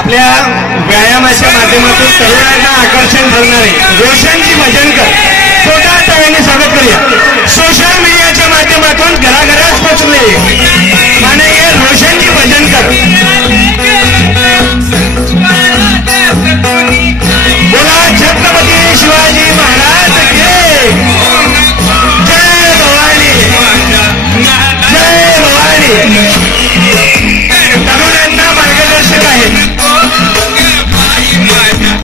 आपल्या व्यायामाच्या माध्यमातून तरुणांना आकर्षण ठरणारे रोशनजी भजनकर छोट्या हाताने स्वागत करूया। सोशल मीडियाच्या माध्यमातून घराघरात पोहोचले माननीय रोशनजी भजनकर।